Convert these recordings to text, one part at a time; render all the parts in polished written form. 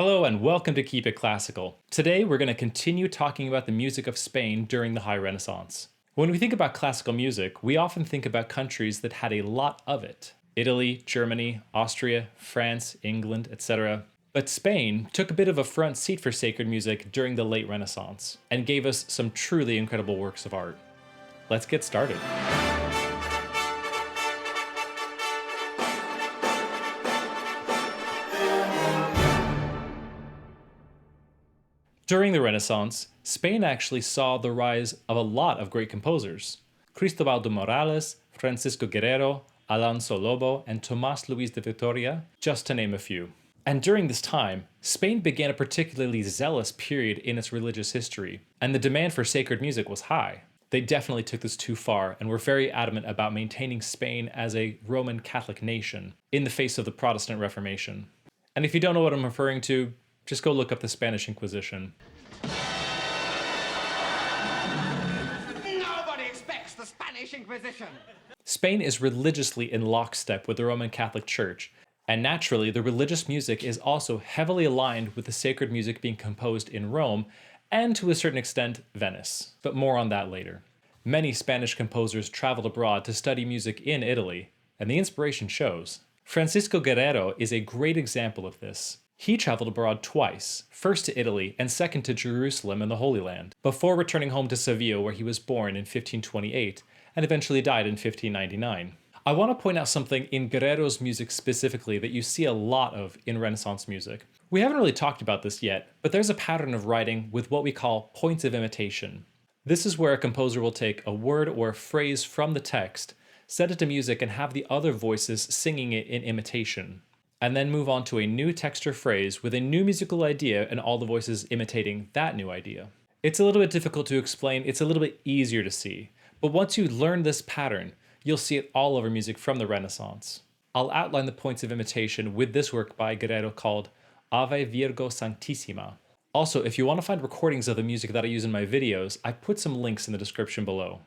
Hello and welcome to Keep It Classical. Today we're going to continue talking about the music of Spain during the High Renaissance. When we think about classical music, we often think about countries that had a lot of it. Italy, Germany, Austria, France, England, etc. But Spain took a bit of a front seat for sacred music during the late Renaissance and gave us some truly incredible works of art. Let's get started. During the Renaissance, Spain actually saw the rise of a lot of great composers. Cristobal de Morales, Francisco Guerrero, Alonso Lobo, and Tomás Luis de Vitoria, just to name a few. And during this time, Spain began a particularly zealous period in its religious history, and the demand for sacred music was high. They definitely took this too far and were very adamant about maintaining Spain as a Roman Catholic nation in the face of the Protestant Reformation. And if you don't know what I'm referring to, just go look up the Spanish Inquisition. Nobody expects the Spanish Inquisition. Spain is religiously in lockstep with the Roman Catholic Church, and naturally the religious music is also heavily aligned with the sacred music being composed in Rome, and to a certain extent, Venice. But more on that later. Many Spanish composers traveled abroad to study music in Italy, and the inspiration shows. Francisco Guerrero is a great example of this. He traveled abroad twice, first to Italy and second to Jerusalem and the Holy Land, before returning home to Seville where he was born in 1528 and eventually died in 1599. I want to point out something in Guerrero's music specifically that you see a lot of in Renaissance music. We haven't really talked about this yet, but there's a pattern of writing with what we call points of imitation. This is where a composer will take a word or a phrase from the text, set it to music, and have the other voices singing it in imitation, and then move on to a new text or phrase with a new musical idea and all the voices imitating that new idea. It's a little bit difficult to explain, it's a little bit easier to see, but once you learn this pattern, you'll see it all over music from the Renaissance. I'll outline the points of imitation with this work by Guerrero called Ave Virgo Sanctissima. Also, if you want to find recordings of the music that I use in my videos, I put some links in the description below.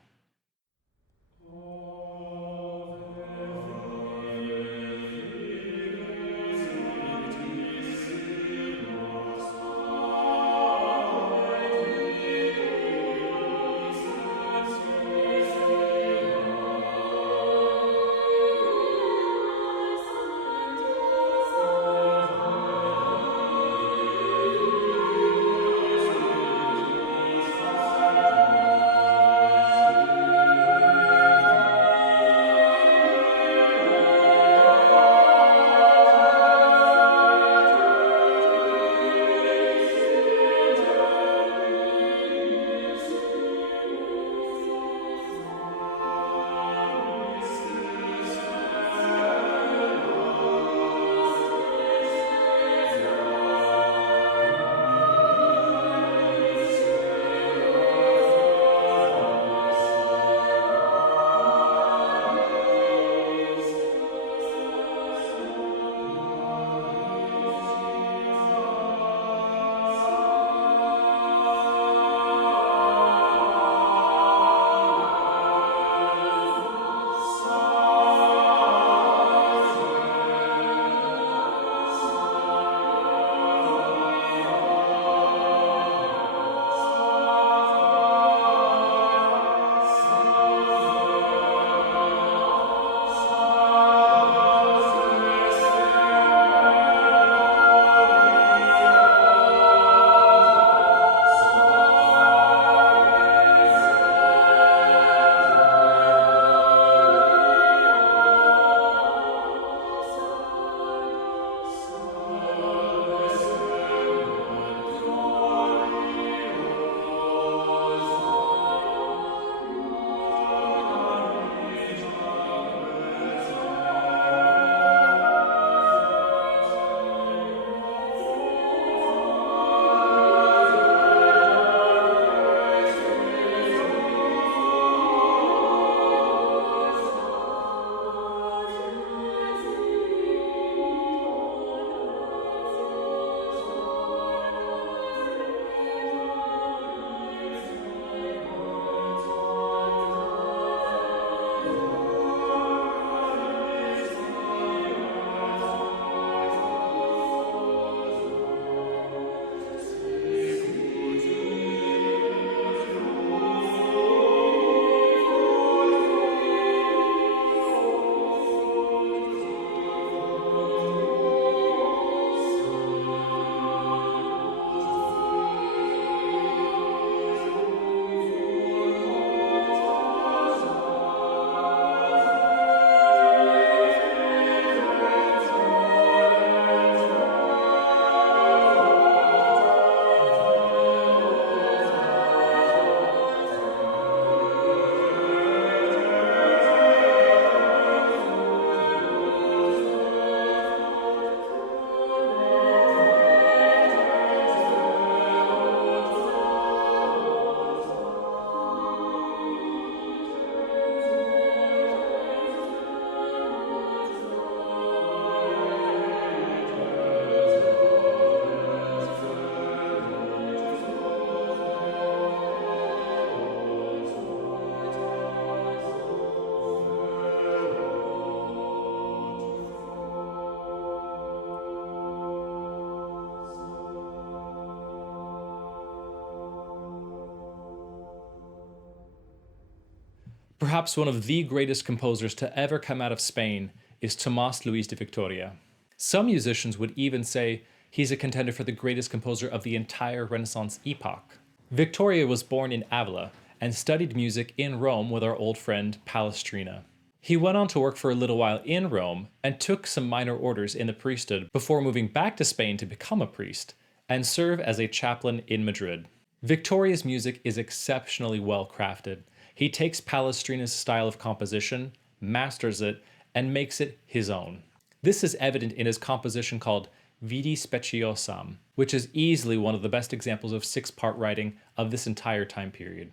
Perhaps one of the greatest composers to ever come out of Spain is Tomás Luis de Victoria. Some musicians would even say he's a contender for the greatest composer of the entire Renaissance epoch. Victoria was born in Avila and studied music in Rome with our old friend Palestrina. He went on to work for a little while in Rome and took some minor orders in the priesthood before moving back to Spain to become a priest and serve as a chaplain in Madrid. Victoria's music is exceptionally well crafted. He takes Palestrina's style of composition, masters it, and makes it his own. This is evident in his composition called Vidi speciosam, which is easily one of the best examples of six-part writing of this entire time period.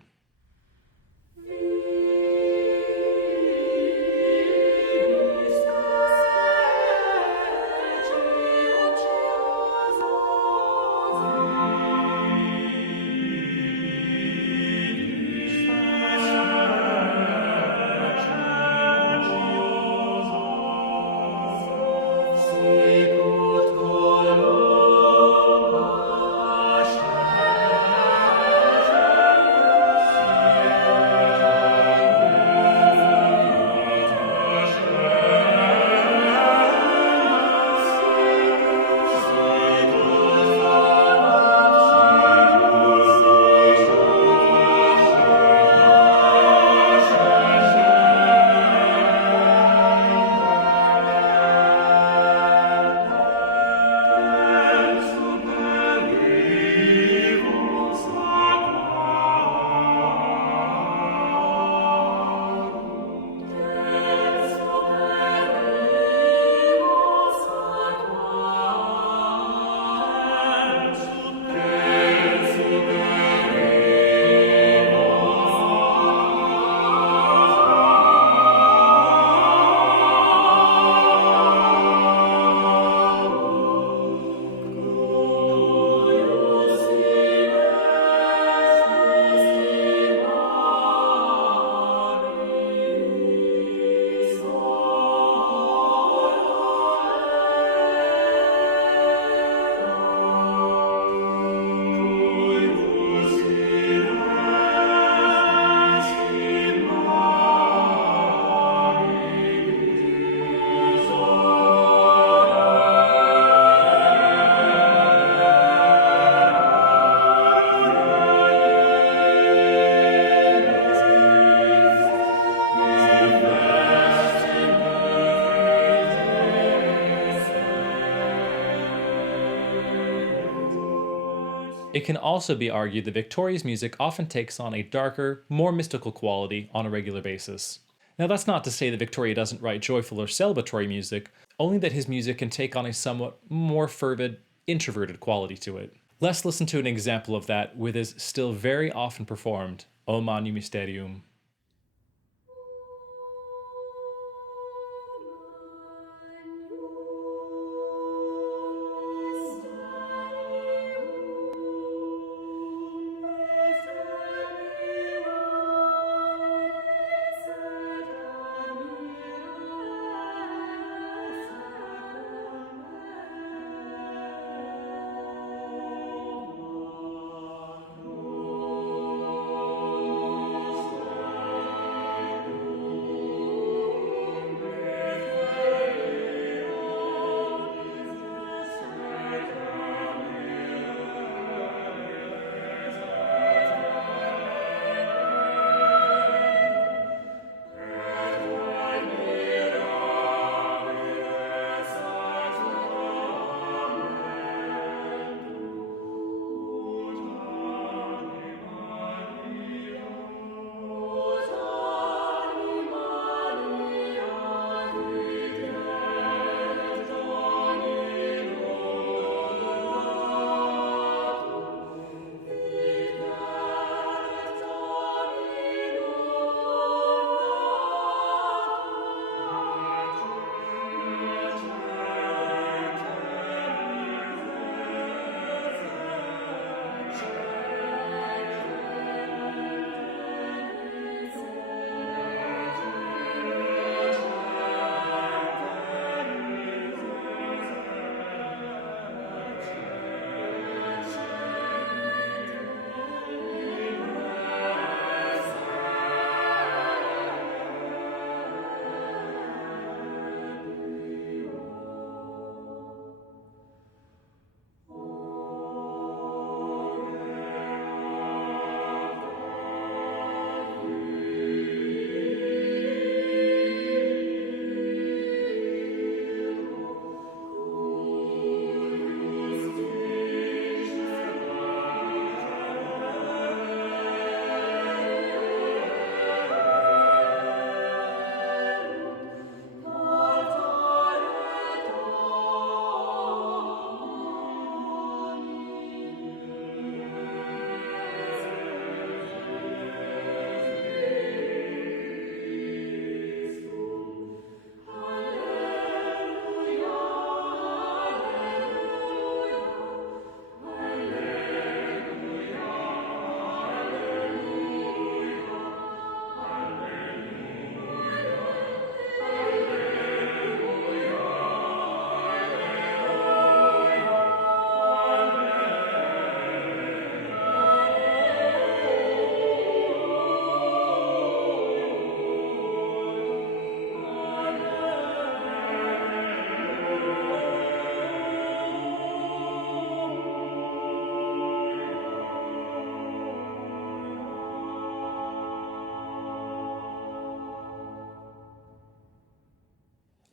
It can also be argued that Victoria's music often takes on a darker, more mystical quality on a regular basis. Now, that's not to say that Victoria doesn't write joyful or celebratory music, only that his music can take on a somewhat more fervid, introverted quality to it. Let's listen to an example of that with his still very often performed O magnum mysterium.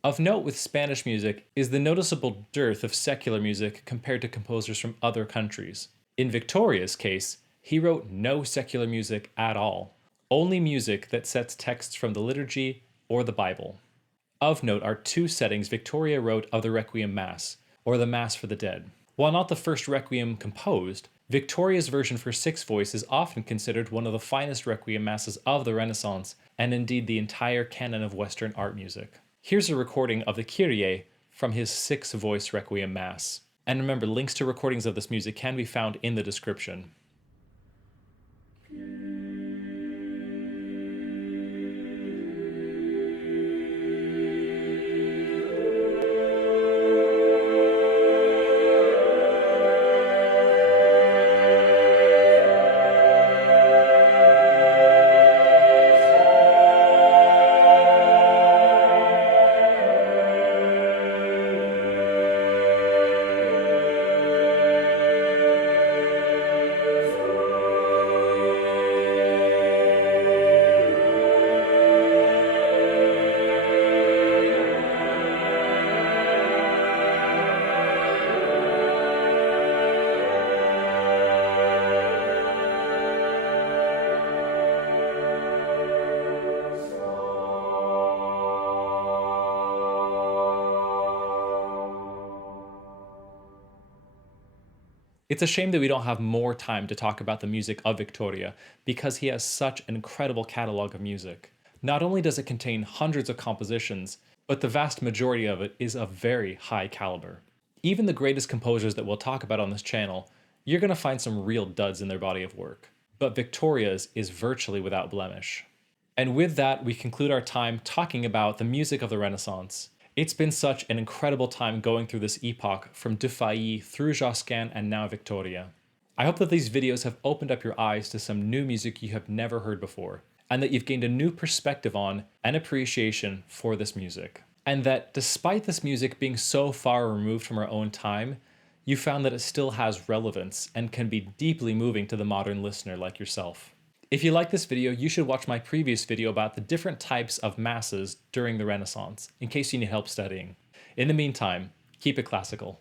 Of note with Spanish music is the noticeable dearth of secular music compared to composers from other countries. In Victoria's case, he wrote no secular music at all, only music that sets texts from the liturgy or the Bible. Of note are two settings Victoria wrote of the Requiem Mass, or the Mass for the Dead. While not the first Requiem composed, Victoria's version for 6 voice is often considered one of the finest Requiem Masses of the Renaissance, and indeed the entire canon of Western art music. Here's a recording of the Kyrie from his 6-voice Requiem Mass. And remember, links to recordings of this music can be found in the description. It's a shame that we don't have more time to talk about the music of Victoria because he has such an incredible catalog of music. Not only does it contain hundreds of compositions, but the vast majority of it is of very high caliber. Even the greatest composers that we'll talk about on this channel, you're going to find some real duds in their body of work. But Victoria's is virtually without blemish. And with that, we conclude our time talking about the music of the Renaissance. It's been such an incredible time going through this epoch from Dufay through Josquin and now Victoria. I hope that these videos have opened up your eyes to some new music you have never heard before, and that you've gained a new perspective on and appreciation for this music. And that despite this music being so far removed from our own time, you found that it still has relevance and can be deeply moving to the modern listener like yourself. If you like this video, you should watch my previous video about the different types of masses during the Renaissance, in case you need help studying. In the meantime, keep it classical.